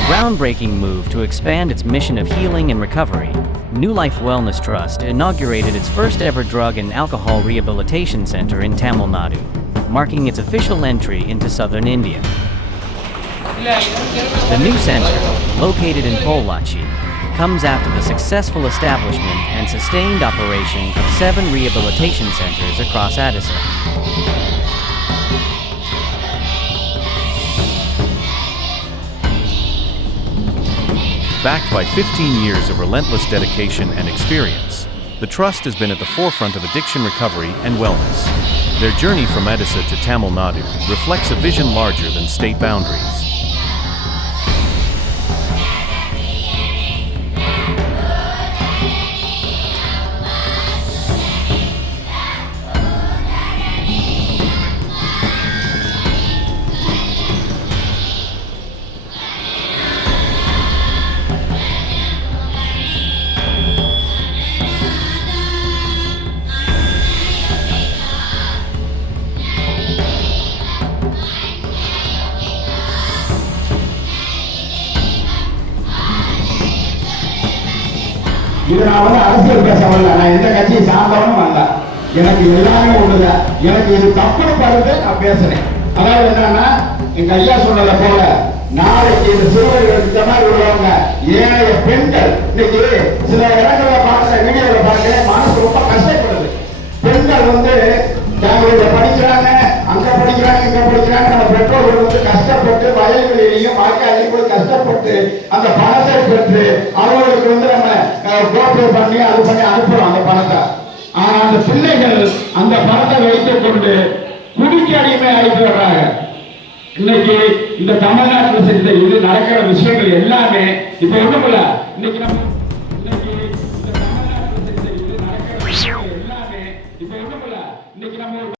a groundbreaking move to expand its mission of healing and recovery, New Life Wellness Trust inaugurated its first ever drug and alcohol rehabilitation center in Tamil Nadu, marking its official entry into southern India. The new center, located in Pollachi, comes after the successful establishment and sustained operation of 7 rehabilitation centers across Odisha. Backed by 15 years of relentless dedication and experience, the Trust has been at the forefront of addiction recovery and wellness. Their journey from Odisha to Tamil Nadu reflects a vision larger than state boundaries. இது நான் அரசியல் பேச வரல, நான் எந்த கட்சியை சார்ந்தவனும் வரல. எனக்கு எல்லாமே ஒண்ணுதான். எனக்கு இது தப்புன்னு பாருங்க நான் பேசுறேன். அதாவது என்னன்னா, எங்க ஐயா சொன்னதை போல நாளைக்கு இந்த சிறுவர்களுக்கு இந்த மாதிரி உள்ளவங்க ஏழைய பெண்கள் இன்னைக்கு சில இடங்களை பார்க்குற வீடியோவில் பார்க்க மனசு ரொம்ப கஷ்டப்படுது. பெண்கள் பெங்களூர்ல படிக்கிறாங்க, அங்க படிக்கிறாங்க, இங்க படிக்கிறாங்க. நம்ம பெற்றோர்கள் கஷ்டப்பட்டு வயல்வெளியிலையும் வாய்க்காலையும் போய் கஷ்டப்பட்டு அந்த பணத்தை பெற்று அவங்களுக்கு நம்ம கோப்பை பண்ணி அது பண்ணி அனுப்புறோம் அந்த பணத்தை. ஆனா அந்த பிள்ளைகள் அந்த பணத்தை வைத்துக் கொண்டு குடிக்க அடிமை ஆகிட்டு வர்றாங்க. இன்னைக்கு இந்த தமிழ்நாட்டில் செஞ்ச இது நடக்கிற விஷயங்கள் எல்லாமே இப்ப ஒண்ணுமில்ல. இன்னைக்கு நம்ம